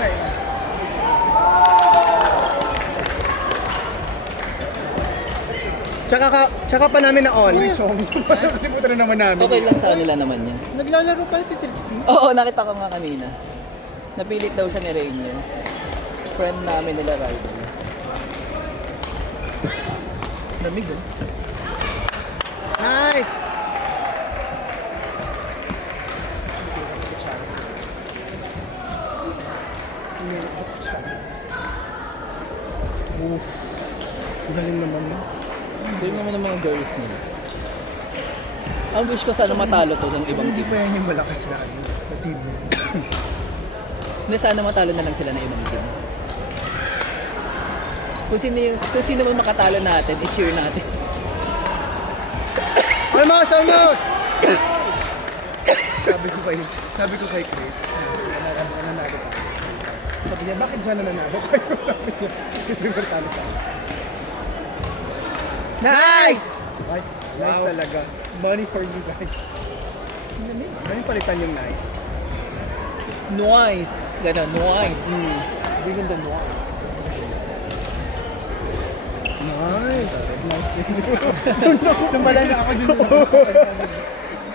nga eh. Tsaka pa namin na on. Uy, Chong. Nakalimutan na naman namin. Okay lang sa nila naman yan. Naglalaro pa si Trixie. Oo, nakita ko nga kanina. Napilit daw siya ni Rainier. Friend namin nila rival. Lamig oh. Nice! Oof. Galing naman no? Galing naman ng mga girls nila. Ang wish ko sana matalo to ng ibang Hindi team. pa yan yung malakas na ano, na team. Hindi, sana matalo na lang sila ng ibang team. Kung sino man makatalo natin, i-cheer natin. Almost! Almost! Sabi ko kay Chris, nanalo pa. Sabi niya, bakit dyan nanalo kayo? Sabi niya, kasi Mertano sa akin. Nice! Ay, nice talaga. Money for you guys. Ano palitan yung nice? Nice! Gano'n, nice! Bigyan the noise. Nice! Namalay na ako din.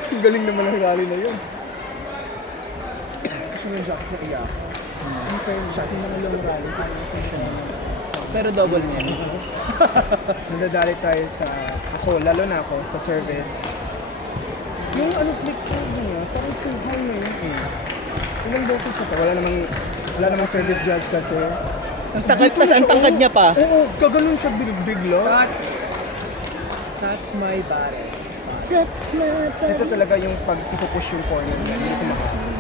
Ang galing naman ang rally na yun. Gusto mo yung jacket na iyak. Hindi kayo yung jacket na long rally. Pero double niya. Nadadali tayo sa... Ako, lalo na ako, sa service. Yung ano flip side niya, parang too high na yun eh. Ilang beses siya pa. Wala namang service judge kasi. Ang takad pa ang tangkad niya pa. Oo, kaganon siya bigla. That's my body. That's not Ito talaga yung pag ipupush yung corner niya, hindi ko makakaya.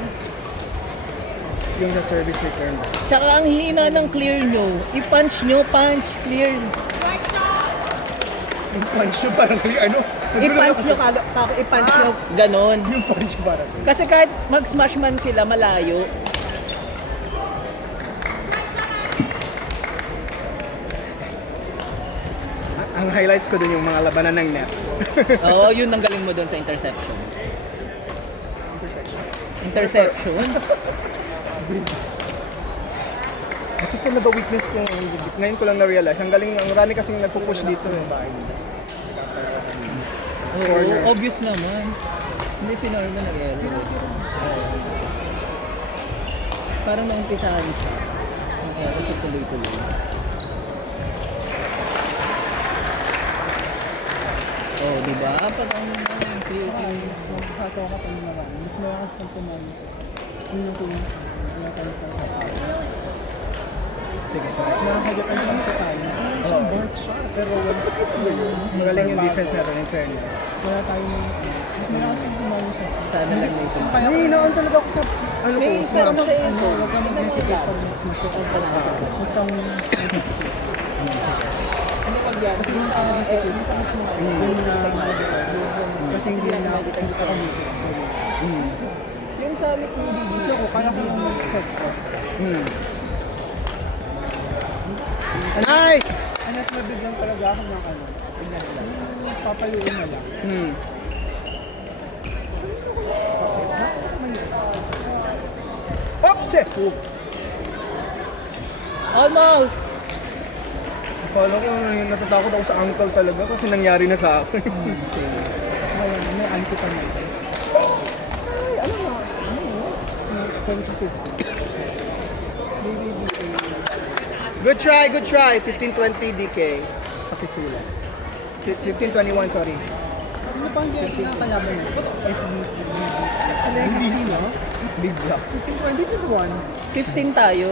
Yung sa service return. Tsaka ang hina ng clear nyo. I-punch nyo, punch, clear. Yung punch nyo parang ano? I-punch nyo, i-punch nyo, ganon. Yung punch nyo parang Kasi kahit mag-smash man sila malayo, Ang highlights ko dun yung mga labanan ng net. oo, yun ang galing mo doon sa interception. Interception? Ito talaga weakness ko. Ngayon ko lang na-realize. Ang galing, ang rally kasing nagpupush dito. Oo, obvious naman. Hindi si Norman nag-elo. Parang naumpisahan siya. Nag-elo siya tuloy-tuloy. Oh, di ba? Pag ano naman, clear. Sato ka pa naman. Mas malakas pang tumalo. Yun yung wala tayo pang kapal. Sige, try. Nakakajapan lang sa tayo. Siya board siya. Pero Magaling yung defense natin in fairness. wala tayo ng mas malakas pang tumalo siya. Sana lang may tumalo. Nanginaan talaga ako sa ano ko, May smash. pero kay Ano, huwag ka mag-hesitate pag mag-smash ka. Huwag ka mag-hesitate. Huwag kang mag-hesitate. Hindi pag yan. Yung sa mag-hesitate, yung sa mas mga yung kasi hindi na ako Yung sa mismo BB. Gusto ko, kaya ko yung mag-shot ko. Nice! Unless mabigyan talaga ako ng ano. Papaluin na lang. Oops! Almost! Akala ko natatakot ako sa ankle talaga kasi nangyari na sa akin. Ngayon, may anti pa naman. Ay, ano na? 70-50. Good try. 15-20 DK. Pakisula. 15-21, sorry. Ano pa hindi natin nakakalaban mo? SBC, BBC. BBC, no? Big block. 15-20 to 1. 15 tayo.